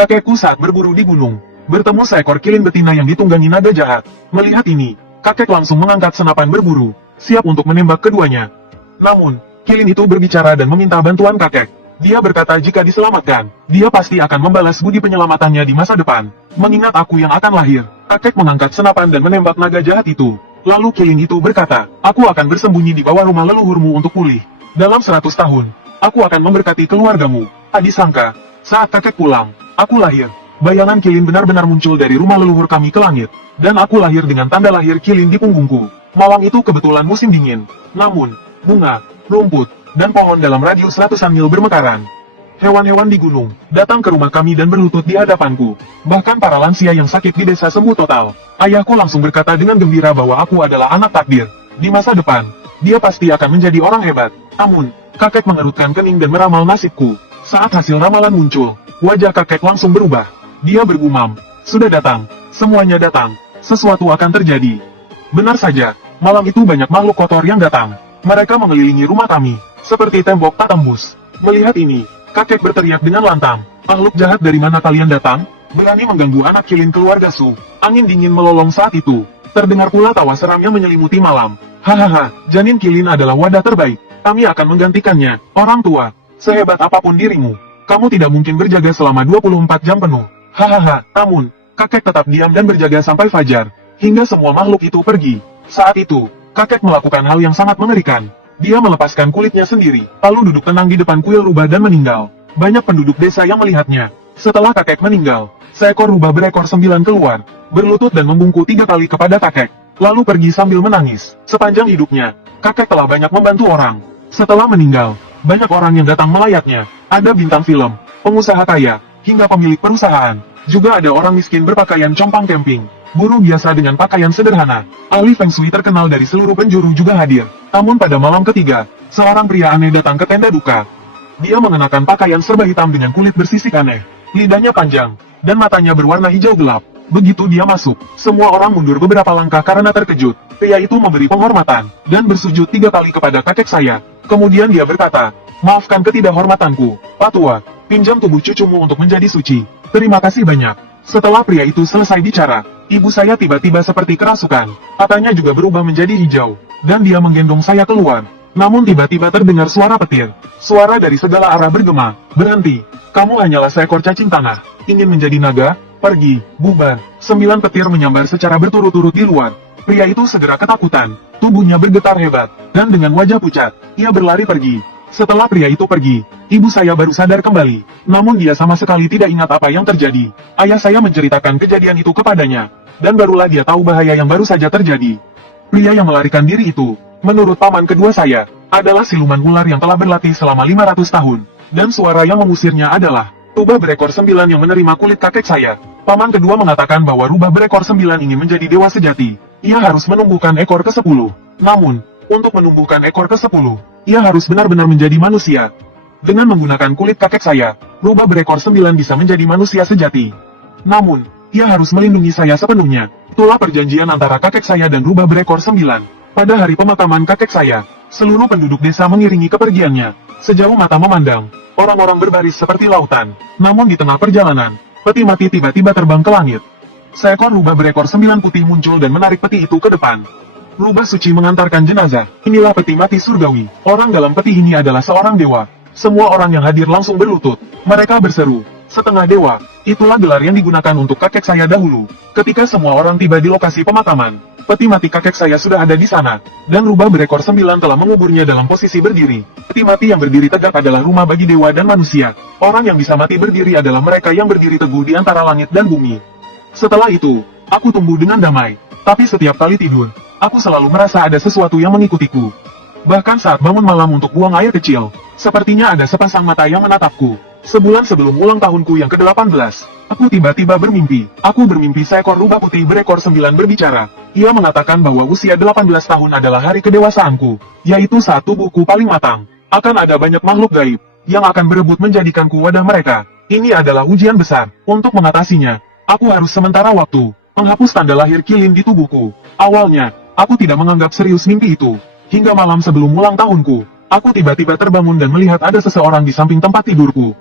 kakekku saat berburu di gunung, bertemu seekor kilin betina yang ditunggangi naga jahat. Melihat ini, kakek langsung mengangkat senapan berburu, siap untuk menembak keduanya. Namun, kilin itu berbicara dan meminta bantuan kakek. Dia berkata jika diselamatkan, dia pasti akan membalas budi penyelamatannya di masa depan. Mengingat aku yang akan lahir, kakek mengangkat senapan dan menembak naga jahat itu. Lalu kilin itu berkata, aku akan bersembunyi di bawah rumah leluhurmu untuk pulih. Dalam 100 tahun, aku akan memberkati keluargamu. Tak disangka, saat kakek pulang, aku lahir. Bayangan kilin benar-benar muncul dari rumah leluhur kami ke langit. Dan aku lahir dengan tanda lahir kilin di punggungku. Malam itu kebetulan musim dingin. Namun, bunga, rumput, dan pohon dalam radius ratusan mil bermekaran. Hewan-hewan di gunung datang ke rumah kami dan berlutut di hadapanku. Bahkan para lansia yang sakit di desa sembuh total. Ayahku langsung berkata dengan gembira bahwa aku adalah anak takdir. Di masa depan, dia pasti akan menjadi orang hebat. Namun, kakek mengerutkan kening dan meramal nasibku. Saat hasil ramalan muncul, wajah kakek langsung berubah. Dia bergumam, sudah datang, semuanya datang, sesuatu akan terjadi. Benar saja, malam itu banyak makhluk kotor yang datang. Mereka mengelilingi rumah kami, seperti tembok tak tembus. Melihat ini, kakek berteriak dengan lantang, makhluk jahat dari mana kalian datang? Berani mengganggu anak kilin keluarga Su. Angin dingin melolong saat itu. Terdengar pula tawa seram yang menyelimuti malam. Hahaha, janin kilin adalah wadah terbaik. Kami akan menggantikannya. Orang tua, sehebat apapun dirimu, kamu tidak mungkin berjaga selama 24 jam penuh. Hahaha, namun, kakek tetap diam dan berjaga sampai fajar, hingga semua makhluk itu pergi. Saat itu, kakek melakukan hal yang sangat mengerikan. Dia melepaskan kulitnya sendiri, lalu duduk tenang di depan kuil rubah dan meninggal. Banyak penduduk desa yang melihatnya. Setelah kakek meninggal, seekor rubah berekor 9 keluar, berlutut dan membungkuk 3 kali kepada kakek, lalu pergi sambil menangis. Sepanjang hidupnya, kakek telah banyak membantu orang. Setelah meninggal, banyak orang yang datang melayatnya. Ada bintang film, pengusaha kaya, hingga pemilik perusahaan. Juga ada orang miskin berpakaian compang camping, buruh biasa dengan pakaian sederhana. Ahli Feng Shui terkenal dari seluruh penjuru juga hadir. Namun pada malam ketiga, seorang pria aneh datang ke tenda duka. Dia mengenakan pakaian serba hitam dengan kulit bersisik aneh, lidahnya panjang, dan matanya berwarna hijau gelap. Begitu dia masuk, semua orang mundur beberapa langkah karena terkejut. Pria itu memberi penghormatan, dan bersujud 3 kali kepada kakek saya. Kemudian dia berkata, maafkan ketidakhormatanku, Pak Tua, pinjam tubuh cucumu untuk menjadi suci. Terima kasih banyak. Setelah pria itu selesai bicara, ibu saya tiba-tiba seperti kerasukan. Matanya juga berubah menjadi hijau, dan dia menggendong saya keluar. Namun tiba-tiba terdengar suara petir. Suara dari segala arah bergema, berhenti. Kamu hanyalah seekor cacing tanah. Ingin menjadi naga? Pergi, bubar. 9 petir menyambar secara berturut-turut di luar. Pria itu segera ketakutan. Tubuhnya bergetar hebat, dan dengan wajah pucat, ia berlari pergi. Setelah pria itu pergi, ibu saya baru sadar kembali. Namun dia sama sekali tidak ingat apa yang terjadi. Ayah saya menceritakan kejadian itu kepadanya, dan barulah dia tahu bahaya yang baru saja terjadi. Pria yang melarikan diri itu, menurut paman kedua saya, adalah siluman ular yang telah berlatih selama 500 tahun. Dan suara yang mengusirnya adalah rubah berekor 9 yang menerima kulit kakek saya. Paman kedua mengatakan bahwa rubah berekor 9 ingin menjadi dewa sejati. Ia harus menumbuhkan ekor ke-10. Namun, untuk menumbuhkan ekor ke-10, ia harus benar-benar menjadi manusia. Dengan menggunakan kulit kakek saya, rubah berekor 9 bisa menjadi manusia sejati. Namun, ia harus melindungi saya sepenuhnya. Itulah perjanjian antara kakek saya dan rubah berekor 9. Pada hari pemakaman kakek saya, seluruh penduduk desa mengiringi kepergiannya. Sejauh mata memandang, orang-orang berbaris seperti lautan. Namun di tengah perjalanan, peti mati tiba-tiba terbang ke langit. Seekor rubah berekor 9 putih muncul dan menarik peti itu ke depan. Rubah suci mengantarkan jenazah. Inilah peti mati surgawi. Orang dalam peti ini adalah seorang dewa. Semua orang yang hadir langsung berlutut. Mereka berseru, setengah dewa. Itulah gelar yang digunakan untuk kakek saya dahulu. Ketika semua orang tiba di lokasi pemakaman, peti mati kakek saya sudah ada di sana. Dan rubah berekor 9 telah menguburnya dalam posisi berdiri. Peti mati yang berdiri tegak adalah rumah bagi dewa dan manusia. Orang yang bisa mati berdiri adalah mereka yang berdiri teguh di antara langit dan bumi. Setelah itu, aku tumbuh dengan damai. Tapi setiap kali tidur, aku selalu merasa ada sesuatu yang mengikutiku. Bahkan saat bangun malam untuk buang air kecil, sepertinya ada sepasang mata yang menatapku. Sebulan sebelum ulang tahunku yang ke-18, aku tiba-tiba bermimpi. Aku bermimpi seekor rubah putih berekor 9 berbicara. Ia mengatakan bahwa usia 18 tahun adalah hari kedewasaanku, yaitu saat tubuhku paling matang. Akan ada banyak makhluk gaib yang akan berebut menjadikanku wadah mereka. Ini adalah ujian besar. Untuk mengatasinya, aku harus sementara waktu menghapus tanda lahir kilin di tubuhku. Awalnya, aku tidak menganggap serius mimpi itu. Hingga malam sebelum ulang tahunku, aku tiba-tiba terbangun dan melihat ada seseorang di samping tempat tidurku.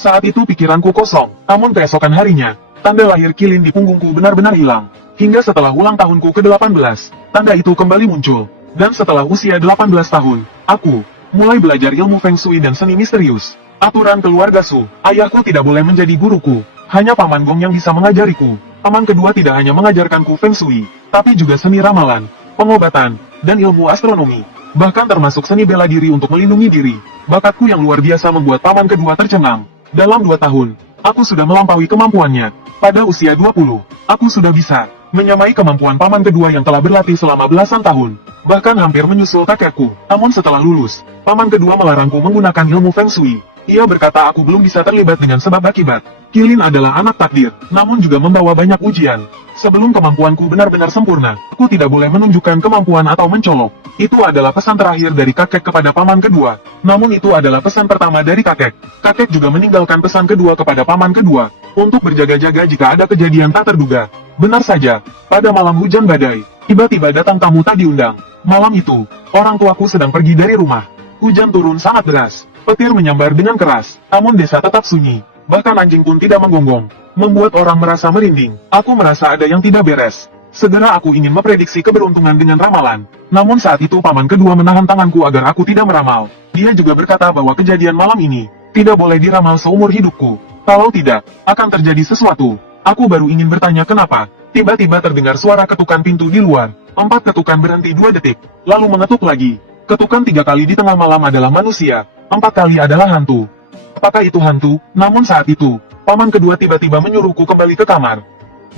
Saat itu pikiranku kosong, namun keesokan harinya, tanda lahir kilin di punggungku benar-benar hilang. Hingga setelah ulang tahunku ke-18, tanda itu kembali muncul. Dan setelah usia 18 tahun, aku mulai belajar ilmu Feng Shui dan seni misterius. Aturan keluarga Su, ayahku tidak boleh menjadi guruku. Hanya Paman Gong yang bisa mengajariku. Paman kedua tidak hanya mengajarkanku Feng Shui, tapi juga seni ramalan, pengobatan, dan ilmu astronomi. Bahkan termasuk seni bela diri untuk melindungi diri. Bakatku yang luar biasa membuat paman kedua tercengang. Dalam 2 tahun, aku sudah melampaui kemampuannya. Pada usia 20, aku sudah bisa menyamai kemampuan paman kedua yang telah berlatih selama belasan tahun. Bahkan hampir menyusul kakekku. Namun setelah lulus, paman kedua melarangku menggunakan ilmu Feng Shui. Ia berkata aku belum bisa terlibat dengan sebab akibat. Kilin adalah anak takdir, namun juga membawa banyak ujian. Sebelum kemampuanku benar-benar sempurna, aku tidak boleh menunjukkan kemampuan atau mencolok. Itu adalah pesan terakhir dari kakek kepada paman kedua. Namun itu adalah pesan pertama dari kakek. Kakek juga meninggalkan pesan kedua kepada paman kedua, untuk berjaga-jaga jika ada kejadian tak terduga. Benar saja, pada malam hujan badai, tiba-tiba datang tamu tak diundang. Malam itu, orang tuaku sedang pergi dari rumah. Hujan turun sangat deras, petir menyambar dengan keras, namun desa tetap sunyi. Bahkan anjing pun tidak menggonggong, membuat orang merasa merinding. Aku merasa ada yang tidak beres. Segera aku ingin memprediksi keberuntungan dengan ramalan. Namun saat itu paman kedua menahan tanganku agar aku tidak meramal. Dia juga berkata bahwa kejadian malam ini tidak boleh diramal seumur hidupku. Kalau tidak, akan terjadi sesuatu. Aku baru ingin bertanya kenapa. Tiba-tiba terdengar suara ketukan pintu di luar. 4 ketukan berhenti 2 detik, lalu mengetuk lagi. Ketukan 3 kali di tengah malam adalah manusia, 4 kali adalah hantu. Apakah itu hantu? Namun saat itu, paman kedua tiba-tiba menyuruhku kembali ke kamar.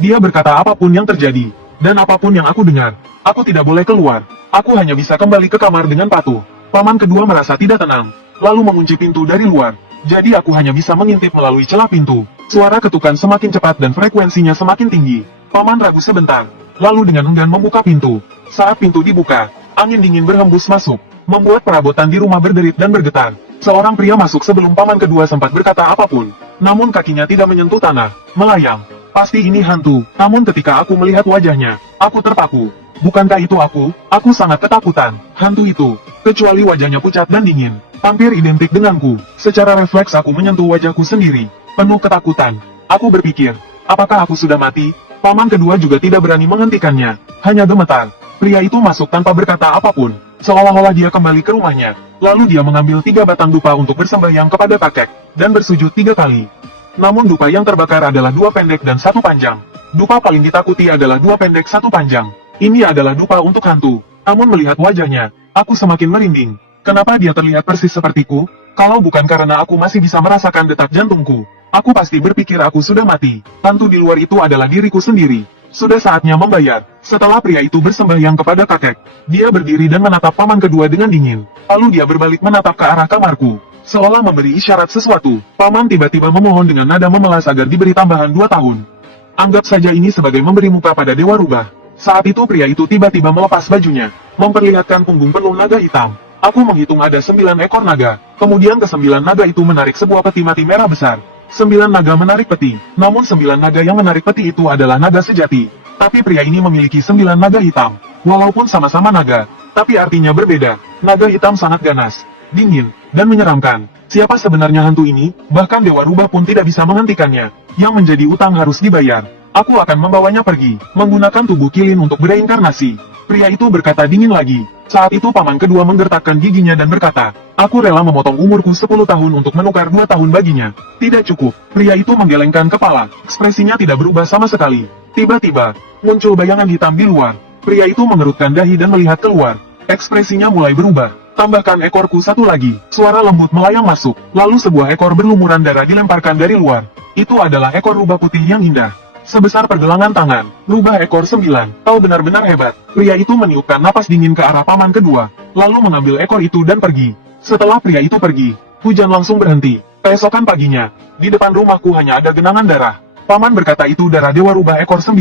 Dia berkata apapun yang terjadi, dan apapun yang aku dengar, aku tidak boleh keluar. Aku hanya bisa kembali ke kamar dengan patuh. Paman kedua merasa tidak tenang, lalu mengunci pintu dari luar. Jadi aku hanya bisa mengintip melalui celah pintu. Suara ketukan semakin cepat dan frekuensinya semakin tinggi. Paman ragu sebentar, lalu dengan enggan membuka pintu. Saat pintu dibuka, angin dingin berhembus masuk, membuat perabotan di rumah berderit dan bergetar. Seorang pria masuk sebelum paman kedua sempat berkata apapun, namun kakinya tidak menyentuh tanah, melayang. Pasti ini hantu, namun ketika aku melihat wajahnya, aku terpaku. Bukankah itu aku? Aku sangat ketakutan. Hantu itu, kecuali wajahnya pucat dan dingin, hampir identik denganku. Secara refleks aku menyentuh wajahku sendiri, penuh ketakutan. Aku berpikir, apakah aku sudah mati? Paman kedua juga tidak berani menghentikannya, hanya gemetar. Pria itu masuk tanpa berkata apapun, seolah-olah dia kembali ke rumahnya. Lalu dia mengambil 3 batang dupa untuk bersembahyang kepada kakek, dan bersujud 3 kali. Namun dupa yang terbakar adalah 2 pendek dan 1 panjang. Dupa paling ditakuti adalah 2 pendek 1 panjang. Ini adalah dupa untuk hantu. Namun melihat wajahnya, aku semakin merinding. Kenapa dia terlihat persis sepertiku? Kalau bukan karena aku masih bisa merasakan detak jantungku, aku pasti berpikir aku sudah mati. Hantu di luar itu adalah diriku sendiri. Sudah saatnya membayar. Setelah pria itu bersembahyang kepada kakek, dia berdiri dan menatap paman kedua dengan dingin. Lalu dia berbalik menatap ke arah kamarku, seolah memberi isyarat sesuatu. Paman tiba-tiba memohon dengan nada memelas agar diberi tambahan 2 tahun. Anggap saja ini sebagai memberi muka pada Dewa Rubah. Saat itu pria itu tiba-tiba melepas bajunya, memperlihatkan punggung penuh naga hitam. Aku menghitung ada 9 ekor naga. Kemudian ke-9 naga itu menarik sebuah peti mati merah besar. 9 naga menarik peti, namun 9 naga yang menarik peti itu adalah naga sejati. Tapi pria ini memiliki 9 naga hitam. Walaupun sama-sama naga, tapi artinya berbeda. Naga hitam sangat ganas, dingin, dan menyeramkan. Siapa sebenarnya hantu ini? Bahkan Dewa Rubah pun tidak bisa menghentikannya. Yang menjadi utang harus dibayar. Aku akan membawanya pergi, menggunakan tubuh kilin untuk bereinkarnasi. Pria itu berkata dingin lagi. Saat itu paman kedua menggertakkan giginya dan berkata, aku rela memotong umurku 10 tahun untuk menukar 2 tahun baginya. Tidak cukup. Pria itu menggelengkan kepala, ekspresinya tidak berubah sama sekali. Tiba-tiba, muncul bayangan hitam di luar. Pria itu mengerutkan dahi dan melihat keluar. Ekspresinya mulai berubah. Tambahkan ekorku 1 lagi. Suara lembut melayang masuk. Lalu sebuah ekor berlumuran darah dilemparkan dari luar. Itu adalah ekor rubah putih yang indah, sebesar pergelangan tangan. Rubah ekor 9. Kau benar-benar hebat. Pria itu meniupkan napas dingin ke arah paman kedua, lalu mengambil ekor itu dan pergi. Setelah pria itu pergi, hujan langsung berhenti. Keesokan paginya, di depan rumahku hanya ada genangan darah. Paman berkata itu darah Dewa Rubah ekor 9.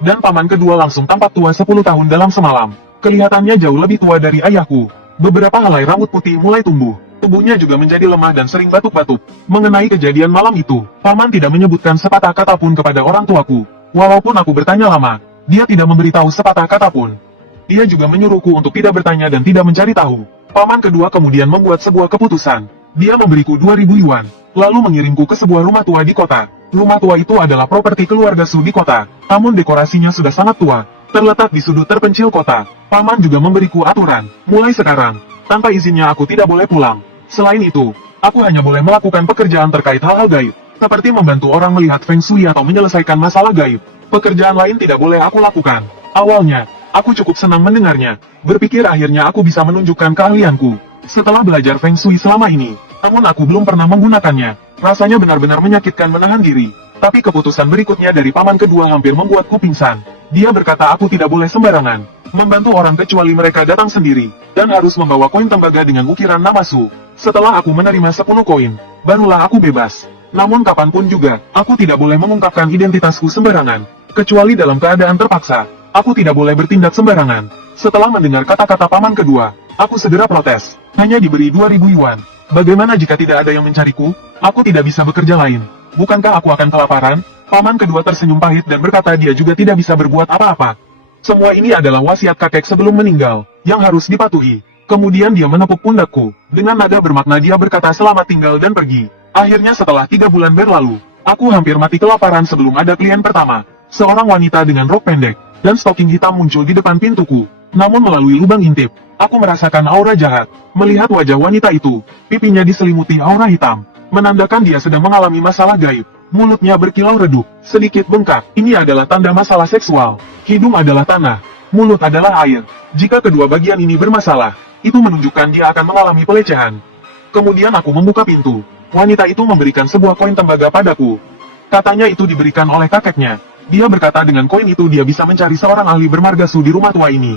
Dan paman kedua langsung tampak tua 10 tahun dalam semalam. Kelihatannya jauh lebih tua dari ayahku. Beberapa helai rambut putih mulai tumbuh. Tubuhnya juga menjadi lemah dan sering batuk-batuk. Mengenai kejadian malam itu, paman tidak menyebutkan sepatah kata pun kepada orang tuaku. Walaupun aku bertanya lama, dia tidak memberitahu sepatah kata pun. Dia juga menyuruhku untuk tidak bertanya dan tidak mencari tahu. Paman kedua kemudian membuat sebuah keputusan. Dia memberiku 2.000 yuan, lalu mengirimku ke sebuah rumah tua di kota. Rumah tua itu adalah properti keluarga Su di kota, namun dekorasinya sudah sangat tua, terletak di sudut terpencil kota. Paman juga memberiku aturan, mulai sekarang, tanpa izinnya aku tidak boleh pulang. Selain itu, aku hanya boleh melakukan pekerjaan terkait hal-hal gaib, seperti membantu orang melihat Feng Shui atau menyelesaikan masalah gaib. Pekerjaan lain tidak boleh aku lakukan. Awalnya, aku cukup senang mendengarnya, berpikir akhirnya aku bisa menunjukkan keahlianku. Setelah belajar Feng Shui selama ini, namun aku belum pernah menggunakannya. Rasanya benar-benar menyakitkan menahan diri. Tapi keputusan berikutnya dari paman kedua hampir membuatku pingsan. Dia berkata aku tidak boleh sembarangan membantu orang kecuali mereka datang sendiri, dan harus membawa koin tembaga dengan ukiran nama Su. Setelah aku menerima 10 koin, barulah aku bebas. Namun kapanpun juga, aku tidak boleh mengungkapkan identitasku sembarangan. Kecuali dalam keadaan terpaksa, aku tidak boleh bertindak sembarangan. Setelah mendengar kata-kata paman kedua, aku segera protes. Hanya diberi 2.000 yuan. Bagaimana jika tidak ada yang mencariku? Aku tidak bisa bekerja lain. Bukankah aku akan kelaparan? Paman kedua tersenyum pahit dan berkata dia juga tidak bisa berbuat apa-apa. Semua ini adalah wasiat kakek sebelum meninggal, yang harus dipatuhi. Kemudian dia menepuk pundakku. Dengan nada bermakna dia berkata selamat tinggal dan pergi. Akhirnya setelah 3 bulan berlalu, aku hampir mati kelaparan sebelum ada klien pertama. Seorang wanita dengan rok pendek dan stoking hitam muncul di depan pintuku. Namun melalui lubang intip, aku merasakan aura jahat. Melihat wajah wanita itu, pipinya diselimuti aura hitam, menandakan dia sedang mengalami masalah gaib. Mulutnya berkilau redup, sedikit bengkak. Ini adalah tanda masalah seksual. Hidung adalah tanah, mulut adalah air. Jika kedua bagian ini bermasalah, itu menunjukkan dia akan mengalami pelecehan. Kemudian aku membuka pintu. Wanita itu memberikan sebuah koin tembaga padaku. Katanya itu diberikan oleh kakeknya. Dia berkata dengan koin itu dia bisa mencari seorang ahli bermarga Su di rumah tua ini,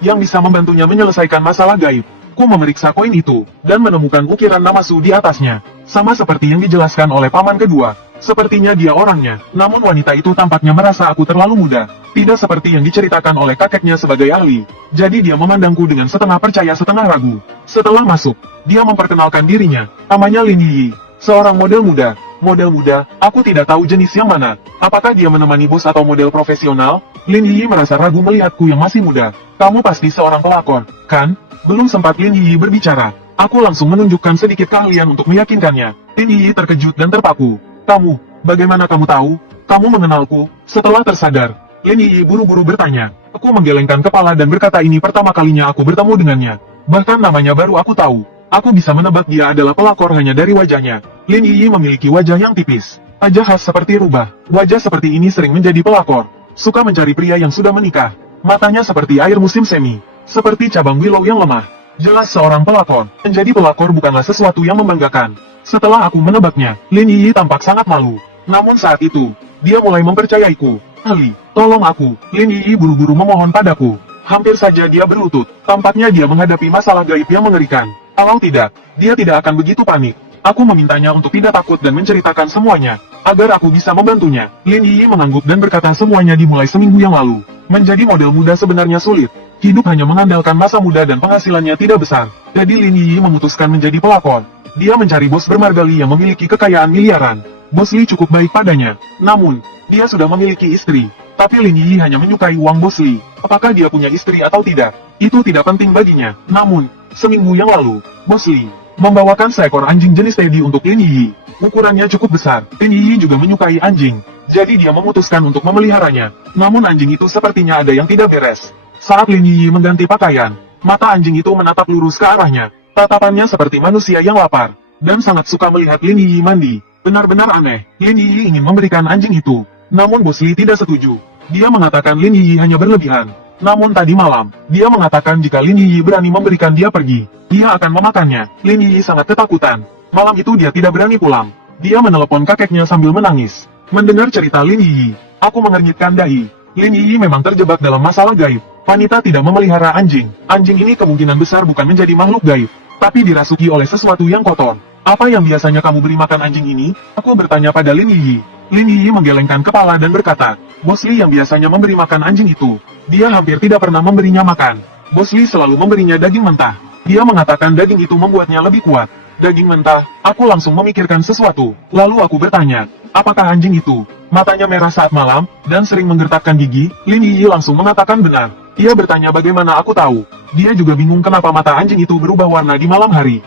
yang bisa membantunya menyelesaikan masalah gaib. Ku memeriksa koin itu, dan menemukan ukiran nama Su di atasnya. Sama seperti yang dijelaskan oleh paman kedua. Sepertinya dia orangnya, namun wanita itu tampaknya merasa aku terlalu muda. Tidak seperti yang diceritakan oleh kakeknya sebagai ahli. Jadi dia memandangku dengan setengah percaya setengah ragu. Setelah masuk, dia memperkenalkan dirinya. Namanya Lin Yi, seorang model muda. Model muda, aku tidak tahu jenis yang mana. Apakah dia menemani bos atau model profesional? Lin Yi merasa ragu melihatku yang masih muda. Kamu pasti seorang pelakor, kan? Belum sempat Lin Yi berbicara, aku langsung menunjukkan sedikit keahlian untuk meyakinkannya. Lin Yi terkejut dan terpaku. Kamu, bagaimana kamu tahu? Kamu mengenalku? Setelah tersadar, Lin Yi buru-buru bertanya. Aku menggelengkan kepala dan berkata ini pertama kalinya aku bertemu dengannya. Bahkan namanya baru aku tahu. Aku bisa menebak dia adalah pelakor hanya dari wajahnya. Lin Yi memiliki wajah yang tipis, wajah khas seperti rubah. Wajah seperti ini sering menjadi pelakor. Suka mencari pria yang sudah menikah. Matanya seperti air musim semi, seperti cabang willow yang lemah. Jelas seorang pelakor. Menjadi pelakor bukanlah sesuatu yang membanggakan. Setelah aku menebaknya, Lin Yi tampak sangat malu. Namun saat itu, dia mulai mempercayaiku. Ali, tolong aku. Lin Yi buru-buru memohon padaku. Hampir saja dia berlutut. Tampaknya dia menghadapi masalah gaib yang mengerikan. Kalau tidak, dia tidak akan begitu panik. Aku memintanya untuk tidak takut dan menceritakan semuanya, agar aku bisa membantunya. Lin Yi mengangguk dan berkata semuanya dimulai seminggu yang lalu. Menjadi model muda sebenarnya sulit. Hidup hanya mengandalkan masa muda dan penghasilannya tidak besar. Jadi Lin Yi memutuskan menjadi pelakor. Dia mencari bos bermarga Li yang memiliki kekayaan miliaran. Bos Li cukup baik padanya. Namun, dia sudah memiliki istri. Tapi Lin Yi hanya menyukai uang bos Li. Apakah dia punya istri atau tidak? Itu tidak penting baginya. Namun, seminggu yang lalu, bos Li membawakan seekor anjing jenis Teddy untuk Lin Yi. Ukurannya cukup besar. Lin Yi juga menyukai anjing. Jadi dia memutuskan untuk memeliharanya. Namun anjing itu sepertinya ada yang tidak beres. Saat Lin Yi mengganti pakaian, mata anjing itu menatap lurus ke arahnya. Tatapannya seperti manusia yang lapar, dan sangat suka melihat Lin Yi mandi. Benar-benar aneh. Lin Yi ingin memberikan anjing itu. Namun bos Li tidak setuju. Dia mengatakan Lin Yi hanya berlebihan. Namun tadi malam, dia mengatakan jika Lin Yi berani memberikan dia pergi, dia akan memakannya. Lin Yi sangat ketakutan. Malam itu dia tidak berani pulang. Dia menelepon kakeknya sambil menangis. Mendengar cerita Lin Yi, aku mengernyitkan dahi. Lin Yi memang terjebak dalam masalah gaib. Wanita tidak memelihara anjing. Anjing ini kemungkinan besar bukan menjadi makhluk gaib, tapi dirasuki oleh sesuatu yang kotor. Apa yang biasanya kamu beri makan anjing ini? Aku bertanya pada Lin Yi. Lin Yi menggelengkan kepala dan berkata, Bos Li yang biasanya memberi makan anjing itu, dia hampir tidak pernah memberinya makan. Bos Li selalu memberinya daging mentah. Dia mengatakan daging itu membuatnya lebih kuat. Daging mentah, aku langsung memikirkan sesuatu. Lalu aku bertanya, apakah anjing itu matanya merah saat malam, dan sering menggertakkan gigi? Lin Yi langsung mengatakan benar. Ia bertanya bagaimana aku tahu. Dia juga bingung kenapa mata anjing itu berubah warna di malam hari.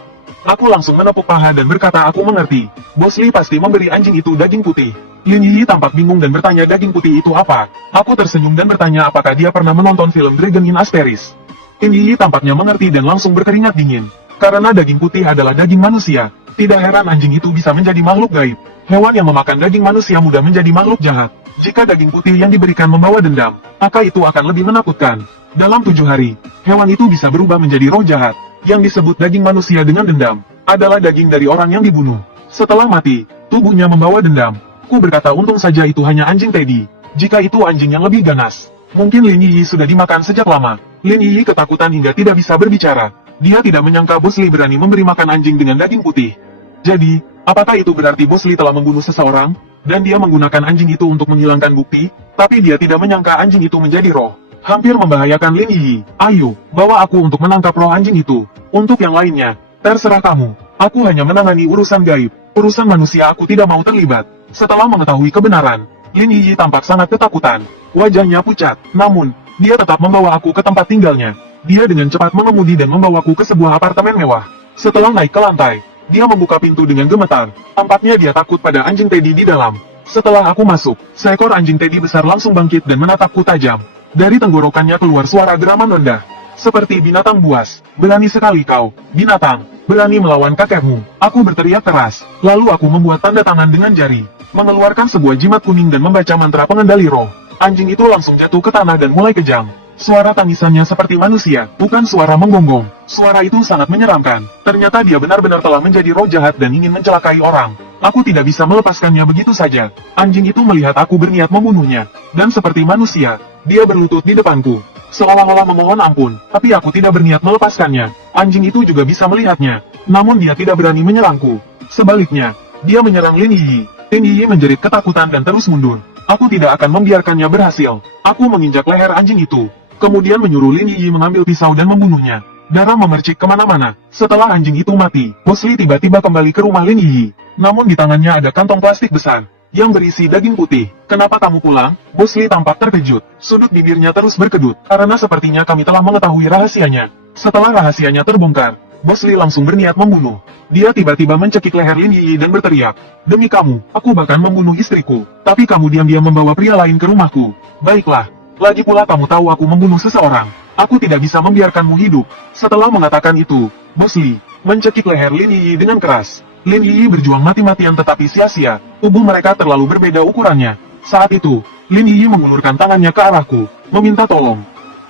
Aku langsung menepuk paha dan berkata aku mengerti. Bos Li pasti memberi anjing itu daging putih. Lin Yi tampak bingung dan bertanya daging putih itu apa. Aku tersenyum dan bertanya apakah dia pernah menonton film Dragon in Asteris. Lin Yi tampaknya mengerti dan langsung berkeringat dingin. Karena daging putih adalah daging manusia, tidak heran anjing itu bisa menjadi makhluk gaib. Hewan yang memakan daging manusia mudah menjadi makhluk jahat. Jika daging putih yang diberikan membawa dendam, maka itu akan lebih menakutkan. Dalam 7 hari, hewan itu bisa berubah menjadi roh jahat. Yang disebut daging manusia dengan dendam, adalah daging dari orang yang dibunuh. Setelah mati, tubuhnya membawa dendam. Ku berkata untung saja itu hanya anjing Teddy. Jika itu anjing yang lebih ganas, mungkin Lin Yi sudah dimakan sejak lama. Lin Yi ketakutan hingga tidak bisa berbicara. Dia tidak menyangka Bos Li berani memberi makan anjing dengan daging putih. Jadi, apakah itu berarti Bos Li telah membunuh seseorang? Dan dia menggunakan anjing itu untuk menghilangkan bukti? Tapi dia tidak menyangka anjing itu menjadi roh. Hampir membahayakan Lin Yi. Ayo, bawa aku untuk menangkap roh anjing itu. Untuk yang lainnya, terserah kamu. Aku hanya menangani urusan gaib. Urusan manusia aku tidak mau terlibat. Setelah mengetahui kebenaran, Lin Yi tampak sangat ketakutan. Wajahnya pucat. Namun, dia tetap membawa aku ke tempat tinggalnya. Dia dengan cepat mengemudi dan membawaku ke sebuah apartemen mewah. Setelah naik ke lantai, dia membuka pintu dengan gemetar. Tampaknya dia takut pada anjing Teddy di dalam. Setelah aku masuk, seekor anjing Teddy besar langsung bangkit dan menatapku tajam. Dari tenggorokannya keluar suara deraman rendah. Seperti binatang buas. Berani sekali kau, binatang. Berani melawan kakekmu. Aku berteriak keras. Lalu aku membuat tanda tangan dengan jari. Mengeluarkan sebuah jimat kuning dan membaca mantra pengendali roh. Anjing itu langsung jatuh ke tanah dan mulai kejang. Suara tangisannya seperti manusia, bukan suara menggonggong. Suara itu sangat menyeramkan. Ternyata dia benar-benar telah menjadi roh jahat dan ingin mencelakai orang. Aku tidak bisa melepaskannya begitu saja. Anjing itu melihat aku berniat membunuhnya. Dan seperti manusia, dia berlutut di depanku. Seolah-olah memohon ampun, tapi aku tidak berniat melepaskannya. Anjing itu juga bisa melihatnya. Namun dia tidak berani menyerangku. Sebaliknya, dia menyerang Lin Yi. Lin Yi menjerit ketakutan dan terus mundur. Aku tidak akan membiarkannya berhasil. Aku menginjak leher anjing itu. Kemudian menyuruh Lin Yi mengambil pisau dan membunuhnya. Darah memercik kemana-mana. Setelah anjing itu mati, Bos Li tiba-tiba kembali ke rumah Lin Yi. Namun di tangannya ada kantong plastik besar yang berisi daging putih. Kenapa kamu pulang? Bos Li tampak terkejut. Sudut bibirnya terus berkedut, karena sepertinya kami telah mengetahui rahasianya. Setelah rahasianya terbongkar, Bos Li langsung berniat membunuh. Dia tiba-tiba mencekik leher Lin Yi dan berteriak, "Demi kamu, aku bahkan membunuh istriku. Tapi kamu diam-diam membawa pria lain ke rumahku. Baiklah. Lagi pula kamu tahu aku membunuh seseorang. Aku tidak bisa membiarkanmu hidup." Setelah mengatakan itu, Bos Li mencekik leher Lin Yi dengan keras. Lin Yi berjuang mati-matian tetapi sia-sia. Tubuh mereka terlalu berbeda ukurannya. Saat itu, Lin Yi mengulurkan tangannya ke arahku, meminta tolong.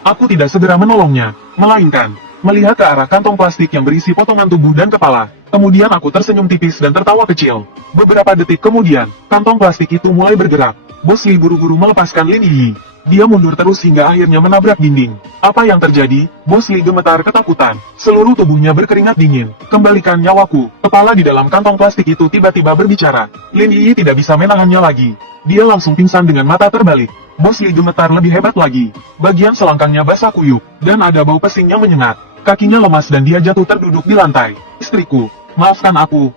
Aku tidak segera menolongnya, melainkan melihat ke arah kantong plastik yang berisi potongan tubuh dan kepala. Kemudian aku tersenyum tipis dan tertawa kecil. Beberapa detik kemudian, kantong plastik itu mulai bergerak. Bos Li buru-buru melepaskan Lin Yi. Dia mundur terus hingga akhirnya menabrak dinding. Apa yang terjadi? Bos Li gemetar ketakutan. Seluruh tubuhnya berkeringat dingin. Kembalikan nyawaku. Kepala di dalam kantong plastik itu tiba-tiba berbicara. Lin Yi tidak bisa menahannya lagi. Dia langsung pingsan dengan mata terbalik. Bos Li gemetar lebih hebat lagi. Bagian selangkangnya basah kuyup, dan ada bau pesing yang menyengat. Kakinya lemas dan dia jatuh terduduk di lantai. Istriku, maafkan aku,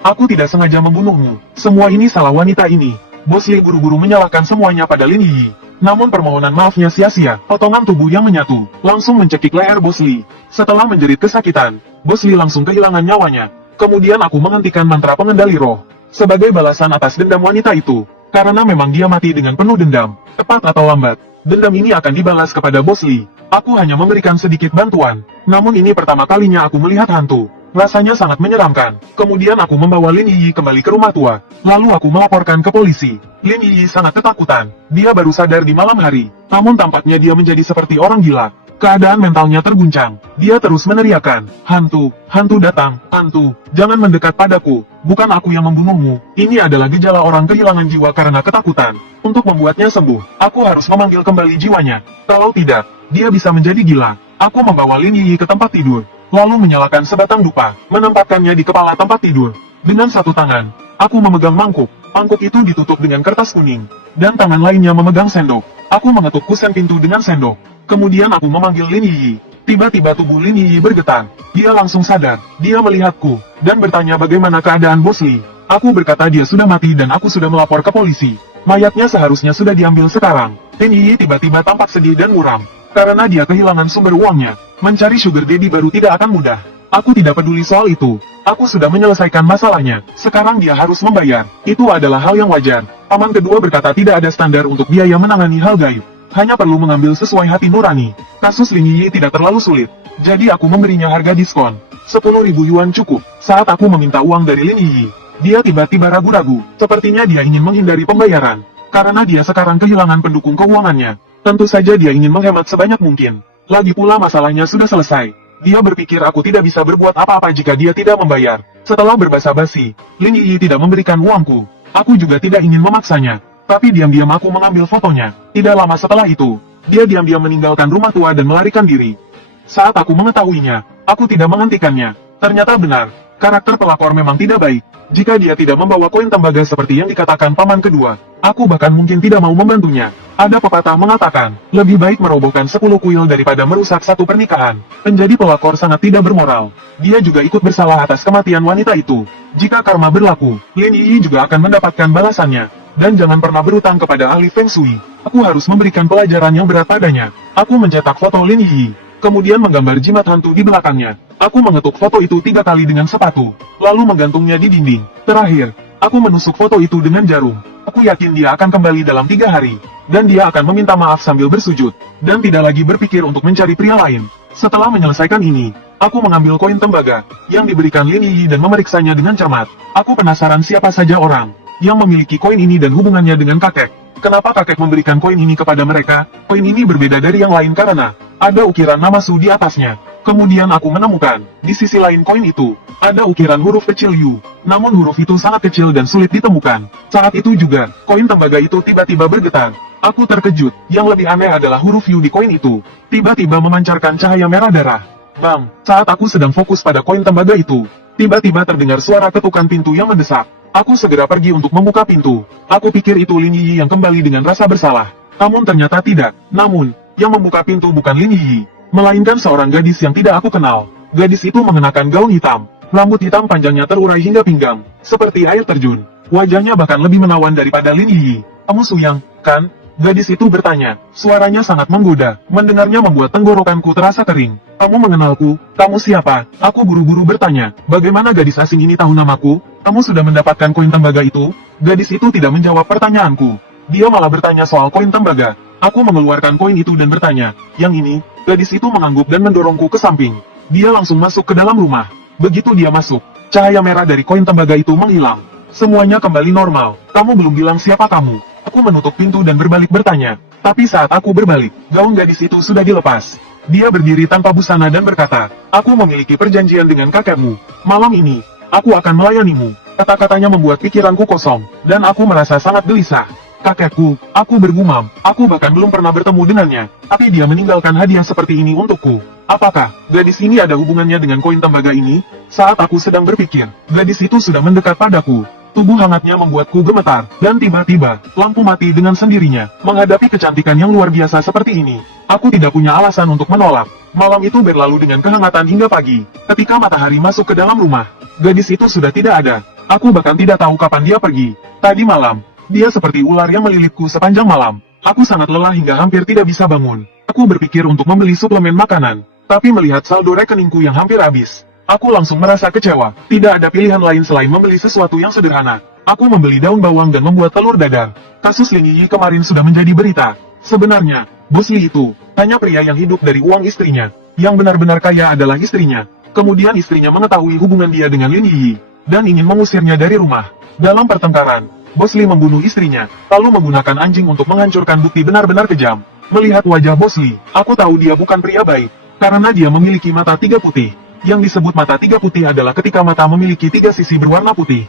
aku tidak sengaja membunuhmu. Semua ini salah wanita ini. Bos Li buru-buru menyalahkan semuanya pada Lin Yi. Namun permohonan maafnya sia-sia. Potongan tubuh yang menyatu langsung mencekik leher Bos Li. Setelah menjerit kesakitan, Bos Li langsung kehilangan nyawanya. Kemudian aku menghentikan mantra pengendali roh sebagai balasan atas dendam wanita itu. Karena memang dia mati dengan penuh dendam. Cepat atau lambat, dendam ini akan dibalas kepada Bos Li. Aku hanya memberikan sedikit bantuan. Namun ini pertama kalinya aku melihat hantu. Rasanya sangat menyeramkan. Kemudian aku membawa Lin Yi kembali ke rumah tua. Lalu aku melaporkan ke polisi. Lin Yi sangat ketakutan. Dia baru sadar di malam hari. Namun tampaknya dia menjadi seperti orang gila. Keadaan mentalnya terguncang. Dia terus meneriakkan, "Hantu, hantu datang, hantu, jangan mendekat padaku. Bukan aku yang membunuhmu." Ini adalah gejala orang kehilangan jiwa karena ketakutan. Untuk membuatnya sembuh, aku harus memanggil kembali jiwanya. Kalau tidak, dia bisa menjadi gila. Aku membawa Lin Yi ke tempat tidur. Lalu menyalakan sebatang dupa, menempatkannya di kepala tempat tidur. Dengan satu tangan, aku memegang mangkuk. Mangkuk itu ditutup dengan kertas kuning, dan tangan lainnya memegang sendok. Aku mengetuk kusen pintu dengan sendok. Kemudian aku memanggil Lin Yi. Tiba-tiba tubuh Lin Yi bergetar. Dia langsung sadar. Dia melihatku, dan bertanya bagaimana keadaan Bos Li. Aku berkata dia sudah mati dan aku sudah melapor ke polisi. Mayatnya seharusnya sudah diambil sekarang. Lin Yi tiba-tiba tampak sedih dan muram. Karena dia kehilangan sumber uangnya. Mencari sugar daddy baru tidak akan mudah. Aku tidak peduli soal itu. Aku sudah menyelesaikan masalahnya. Sekarang dia harus membayar. Itu adalah hal yang wajar. Paman kedua berkata tidak ada standar untuk biaya menangani hal gaib. Hanya perlu mengambil sesuai hati nurani. Kasus Lin Yi tidak terlalu sulit. Jadi aku memberinya harga diskon. 10.000 yuan cukup. Saat aku meminta uang dari Lin Yi, dia tiba-tiba ragu-ragu. Sepertinya dia ingin menghindari pembayaran. Karena dia sekarang kehilangan pendukung keuangannya. Tentu saja dia ingin menghemat sebanyak mungkin. Lagi pula masalahnya sudah selesai. Dia berpikir aku tidak bisa berbuat apa-apa jika dia tidak membayar. Setelah berbasa-basi, Lin Yi tidak memberikan uangku. Aku juga tidak ingin memaksanya. Tapi diam-diam aku mengambil fotonya. Tidak lama setelah itu, dia diam-diam meninggalkan rumah tua dan melarikan diri. Saat aku mengetahuinya, aku tidak menghentikannya. Ternyata benar, karakter pelakor memang tidak baik. Jika dia tidak membawa koin tembaga seperti yang dikatakan paman kedua, aku bahkan mungkin tidak mau membantunya. Ada pepatah mengatakan, lebih baik merobohkan 10 kuil daripada merusak satu pernikahan. Penjadi pelakor sangat tidak bermoral. Dia juga ikut bersalah atas kematian wanita itu. Jika karma berlaku, Lin Yi juga akan mendapatkan balasannya. Dan jangan pernah berutang kepada ahli Feng Shui. Aku harus memberikan pelajaran yang berat padanya. Aku mencetak foto Lin Yi, kemudian menggambar jimat hantu di belakangnya. Aku mengetuk foto itu 3 kali dengan sepatu, lalu menggantungnya di dinding. Terakhir, aku menusuk foto itu dengan jarum. Aku yakin dia akan kembali dalam 3 hari. Dan dia akan meminta maaf sambil bersujud, dan tidak lagi berpikir untuk mencari pria lain. Setelah menyelesaikan ini, aku mengambil koin tembaga yang diberikan Lin Yi dan memeriksanya dengan cermat. Aku penasaran siapa saja orang yang memiliki koin ini dan hubungannya dengan kakek. Kenapa kakek memberikan koin ini kepada mereka? Koin ini berbeda dari yang lain karena ada ukiran nama Su di atasnya. Kemudian aku menemukan, di sisi lain koin itu, ada ukiran huruf kecil U. Namun huruf itu sangat kecil dan sulit ditemukan. Saat itu juga, koin tembaga itu tiba-tiba bergetar. Aku terkejut, yang lebih aneh adalah huruf U di koin itu. Tiba-tiba memancarkan cahaya merah darah. Bang, saat aku sedang fokus pada koin tembaga itu, tiba-tiba terdengar suara ketukan pintu yang mendesak. Aku segera pergi untuk membuka pintu. Aku pikir itu Lin Yi yang kembali dengan rasa bersalah. Namun ternyata tidak. Namun, yang membuka pintu bukan Lin Yi, melainkan seorang gadis yang tidak aku kenal. Gadis itu mengenakan gaun hitam. Rambut hitam panjangnya terurai hingga pinggang, seperti air terjun. Wajahnya bahkan lebih menawan daripada Lin Yi. Kamu Su Yang, kan? Gadis itu bertanya. Suaranya sangat menggoda. Mendengarnya membuat tenggorokanku terasa kering. Kamu mengenalku? Kamu siapa? Aku buru-buru bertanya. Bagaimana gadis asing ini tahu namaku? Kamu sudah mendapatkan koin tembaga itu? Gadis itu tidak menjawab pertanyaanku. Dia malah bertanya soal koin tembaga. Aku mengeluarkan koin itu dan bertanya. Yang ini, gadis itu mengangguk dan mendorongku ke samping. Dia langsung masuk ke dalam rumah. Begitu dia masuk, cahaya merah dari koin tembaga itu menghilang. Semuanya kembali normal. Kamu belum bilang siapa kamu. Aku menutup pintu dan berbalik bertanya. Tapi saat aku berbalik, gaun gadis itu sudah dilepas. Dia berdiri tanpa busana dan berkata, aku memiliki perjanjian dengan kakekmu. Malam ini, aku akan melayanimu. Kata-katanya membuat pikiranku kosong, dan aku merasa sangat gelisah. Kakekku, aku bergumam, aku bahkan belum pernah bertemu dengannya, tapi dia meninggalkan hadiah seperti ini untukku. Apakah gadis ini ada hubungannya dengan koin tembaga ini? Saat aku sedang berpikir, gadis itu sudah mendekat padaku. Tubuh hangatnya membuatku gemetar, dan tiba-tiba, lampu mati dengan sendirinya. Menghadapi kecantikan yang luar biasa seperti ini, aku tidak punya alasan untuk menolak. Malam itu berlalu dengan kehangatan hingga pagi. Ketika matahari masuk ke dalam rumah, gadis itu sudah tidak ada. Aku bahkan tidak tahu kapan dia pergi. Tadi malam, dia seperti ular yang melilitku sepanjang malam. Aku sangat lelah hingga hampir tidak bisa bangun. Aku berpikir untuk membeli suplemen makanan, tapi melihat saldo rekeningku yang hampir habis, aku langsung merasa kecewa. Tidak ada pilihan lain selain membeli sesuatu yang sederhana. Aku membeli daun bawang dan membuat telur dadar. Kasus Lin Yi kemarin sudah menjadi berita. Sebenarnya, Bos Li itu hanya pria yang hidup dari uang istrinya. Yang benar-benar kaya adalah istrinya. Kemudian istrinya mengetahui hubungan dia dengan Lin Yi dan ingin mengusirnya dari rumah. Dalam pertengkaran, Bos Li membunuh istrinya, lalu menggunakan anjing untuk menghancurkan bukti benar-benar kejam. Melihat wajah Bos Li, aku tahu dia bukan pria baik, karena dia memiliki mata 3 putih. Yang disebut mata 3 putih adalah ketika mata memiliki 3 sisi berwarna putih.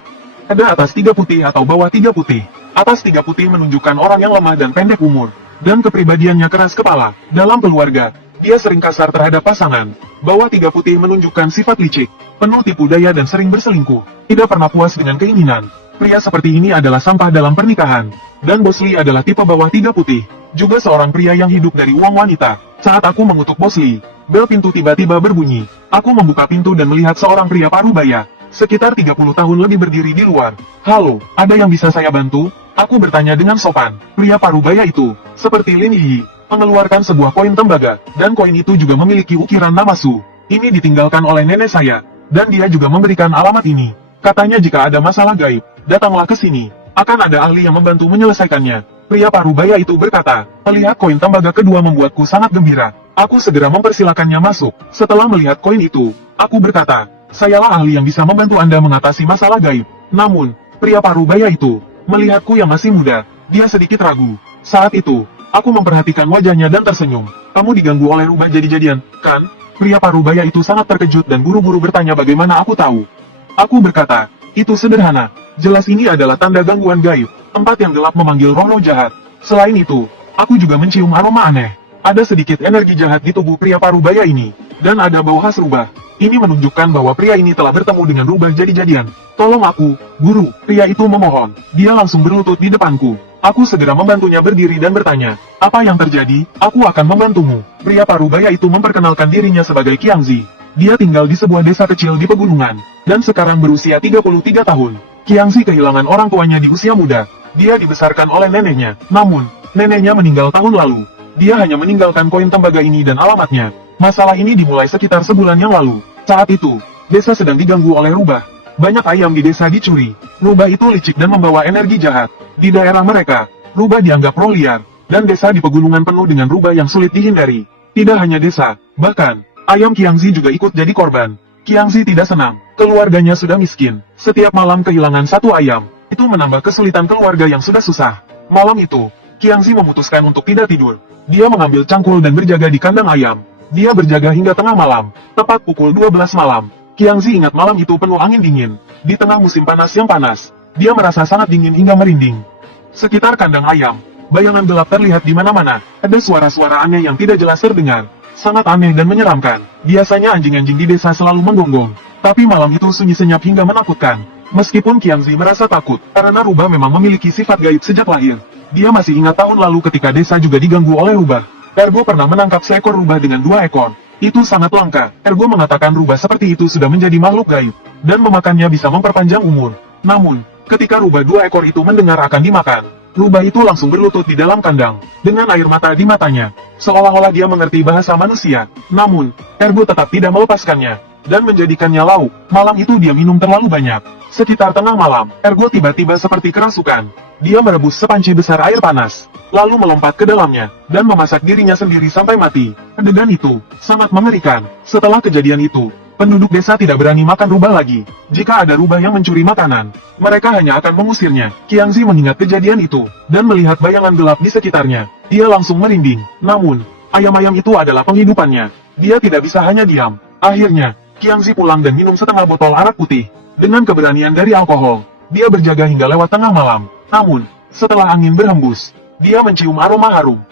Ada atas 3 putih atau bawah 3 putih. Atas 3 putih menunjukkan orang yang lemah dan pendek umur, dan kepribadiannya keras kepala. Dalam keluarga, dia sering kasar terhadap pasangan. Bawah 3 putih menunjukkan sifat licik, penuh tipu daya dan sering berselingkuh. Tidak pernah puas dengan keinginan. Pria seperti ini adalah sampah dalam pernikahan. Dan Bos Li adalah tipe bawah 3 putih. Juga seorang pria yang hidup dari uang wanita. Saat aku mengutuk Bos Li, bel pintu tiba-tiba berbunyi. Aku membuka pintu dan melihat seorang pria parubaya, sekitar 30 tahun lebih berdiri di luar. Halo, ada yang bisa saya bantu? Aku bertanya dengan sopan. Pria parubaya itu, seperti Lin Yi, mengeluarkan sebuah koin tembaga, dan koin itu juga memiliki ukiran nama Su. Ini ditinggalkan oleh nenek saya, dan dia juga memberikan alamat ini. Katanya jika ada masalah gaib, datanglah ke sini. Akan ada ahli yang membantu menyelesaikannya. Pria parubaya itu berkata, melihat koin tembaga kedua membuatku sangat gembira. Aku segera mempersilakannya masuk. Setelah melihat koin itu, aku berkata, sayalah ahli yang bisa membantu Anda mengatasi masalah gaib. Namun, pria parubaya itu, melihatku yang masih muda, dia sedikit ragu. Saat itu, aku memperhatikan wajahnya dan tersenyum. Kamu diganggu oleh rubah jadi-jadian, kan? Pria parubaya itu sangat terkejut dan buru-buru bertanya bagaimana aku tahu. Aku berkata, itu sederhana. Jelas ini adalah tanda gangguan gaib. Tempat yang gelap memanggil roh-roh jahat. Selain itu, aku juga mencium aroma aneh. Ada sedikit energi jahat di tubuh pria parubaya ini. Dan ada bau khas rubah. Ini menunjukkan bahwa pria ini telah bertemu dengan rubah jadi-jadian. Tolong aku, guru. Pria itu memohon. Dia langsung berlutut di depanku. Aku segera membantunya berdiri dan bertanya, apa yang terjadi? Aku akan membantumu. Pria parubaya itu memperkenalkan dirinya sebagai Qiangzi. Dia tinggal di sebuah desa kecil di pegunungan, dan sekarang berusia 33 tahun. Qiangzi kehilangan orang tuanya di usia muda. Dia dibesarkan oleh neneknya, namun, neneknya meninggal tahun lalu. Dia hanya meninggalkan koin tembaga ini dan alamatnya. Masalah ini dimulai sekitar sebulan yang lalu. Saat itu, desa sedang diganggu oleh rubah. Banyak ayam di desa dicuri. Rubah itu licik dan membawa energi jahat. Di daerah mereka, rubah dianggap roh liar, dan desa di pegunungan penuh dengan rubah yang sulit dihindari. Tidak hanya desa, bahkan, ayam Qiangzi juga ikut jadi korban. Qiangzi tidak senang, keluarganya sudah miskin. Setiap malam kehilangan satu ayam, itu menambah kesulitan keluarga yang sudah susah. Malam itu, Qiangzi memutuskan untuk tidak tidur. Dia mengambil cangkul dan berjaga di kandang ayam. Dia berjaga hingga tengah malam, tepat pukul 12 malam. Qiangzi ingat malam itu penuh angin dingin. Di tengah musim panas yang panas, dia merasa sangat dingin hingga merinding. Sekitar kandang ayam, bayangan gelap terlihat di mana-mana. Ada suara-suara aneh yang tidak jelas terdengar. Sangat aneh dan menyeramkan. Biasanya anjing-anjing di desa selalu menggonggong. Tapi malam itu sunyi senyap hingga menakutkan. Meskipun Qiangzi merasa takut, karena rubah memang memiliki sifat gaib sejak lahir. Dia masih ingat tahun lalu ketika desa juga diganggu oleh rubah. Ergo pernah menangkap seekor rubah dengan 2 ekor. Itu sangat langka. Ergo mengatakan rubah seperti itu sudah menjadi makhluk gaib, dan memakannya bisa memperpanjang umur. Namun, ketika rubah 2 ekor itu mendengar akan dimakan, rubah itu langsung berlutut di dalam kandang, dengan air mata di matanya. Seolah-olah dia mengerti bahasa manusia. Namun, Ergo tetap tidak melepaskannya, dan menjadikannya lauk. Malam itu dia minum terlalu banyak. Sekitar tengah malam, Ergo tiba-tiba seperti kerasukan. Dia merebus sepanci besar air panas, lalu melompat ke dalamnya, dan memasak dirinya sendiri sampai mati. Adegan itu sangat mengerikan. Setelah kejadian itu, penduduk desa tidak berani makan rubah lagi. Jika ada rubah yang mencuri makanan, mereka hanya akan mengusirnya. Qiangzi mengingat kejadian itu, dan melihat bayangan gelap di sekitarnya. Dia langsung merinding. Namun, ayam-ayam itu adalah penghidupannya. Dia tidak bisa hanya diam. Akhirnya, Qiangzi pulang dan minum setengah botol arak putih. Dengan keberanian dari alkohol, dia berjaga hingga lewat tengah malam. Namun, setelah angin berhembus, dia mencium aroma harum.